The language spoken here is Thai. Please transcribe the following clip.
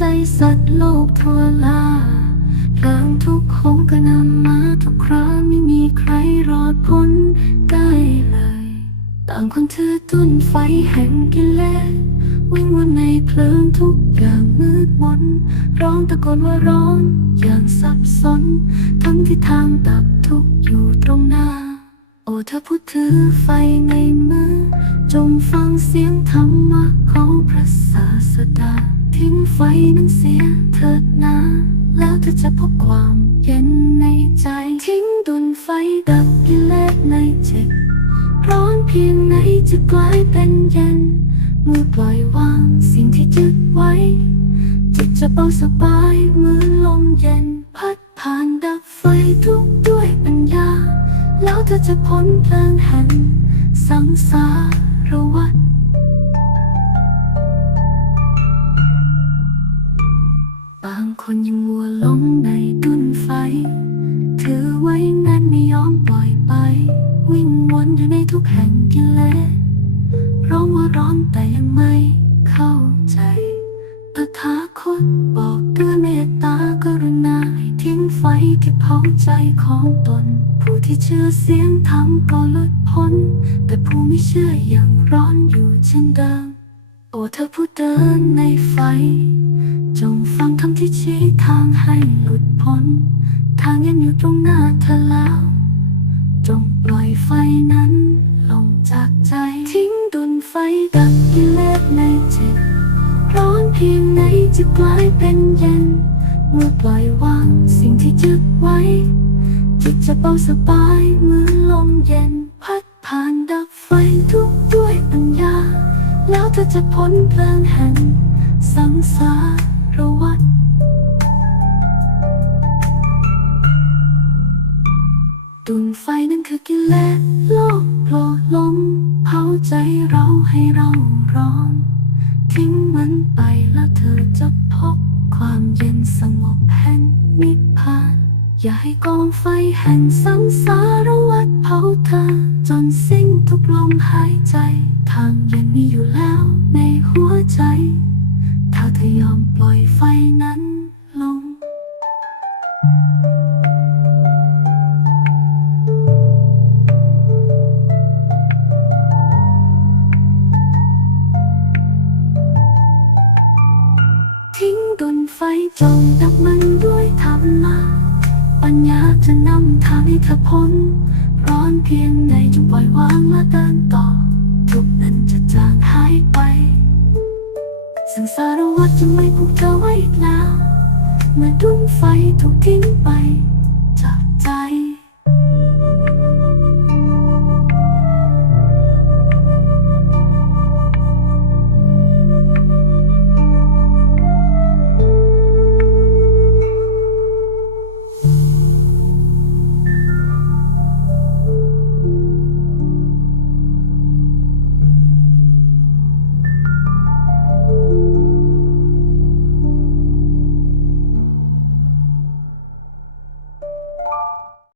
ใจสัตว์โลกทั่วลาเพลิงทุกโหมกระนำมาทุกคราไม่มีใครรอดพ้นได้เลย ต่างคนถือตุนไฟแห่งกิเลสวิ่งวนในเพลิงทุกอย่างมืดมนร้องตะโกนว่าร้อนอย่างสับสน ทั้งที่ทางดับทุกอยู่ตรงหน้า โอ้เธอผู้ถือไฟในมือ จงฟังเสียงธรรมะของพระศาสดา ไฟนั้นเสียเถิดนาแล้วเธอจะพบความเย็นในใจ ทิ้งดุนไฟดับกิเลสในจิตร้อนเพียงไหนจะกลายเป็นเย็นเมื่อปล่อยวางสิ่งที่ยึดไว้ จิตจะเบาสบายเมือลมเย็น พัดผ่านดับไฟทุกด้วยปัญญา แล้วเธอจะพ้นเพลิงแห่งสังสารวัฏ ทุกแห่งกิเลสร้องว่าร้อนแต่ยังไม่เข้าใจตถาคตบอกด้วยเมตตากรุณาให้ทิ้งไฟที่เผาใจของตน ผู้ที่เชื่อเสียงธรรมก็หลุดพ้น แต่ผู้ไม่เชื่อยังร้อนอยู่เช่นเดิม โอ้เธอผู้เดินในไฟ จงฟังคำที่ชี้ทางให้หลุดพ้น ทางยังอยู่ตรงหน้าเธอแล้ว จงปล่อยไฟนั้น จะกลายเป็นเย็น เมื่อปล่อยวางสิ่งที่ยึดไว้ จิตจะเบาสบายเหมือนลมเย็น พัดผ่านดับไฟทุกด้วยปัญญา แล้วเธอจะพ้นเพลิงแห่งสังสารวัฏดุนไฟนั้นคือกิเลสโลกโกรธลงเผาใจเราให้เราร้อน ทิ้งมันไป เธอจะพบความเย็นสงบแห่งนิพพาน อย่าให้กองไฟแห่งสังสารวัฏเผาเธอ จนสิ้นทุกลมหายใจ ทางเย็นมีอยู่แล้วในหัวใจ ถ้าเธอยอมปล่อยไฟนั้น ดนไฟจงดับมันด้วยธรรมะปัญญาจะนำทางให้เธอพ้น ร้อนเพียงไหนจงปล่อยวางและเดินต่อ ทุกนั้นจะจางหายไป สังสารวัฏจะไม่ผูกเธอไว้อีกแล้ว เมื่อดุนไฟถูกทิ้งไป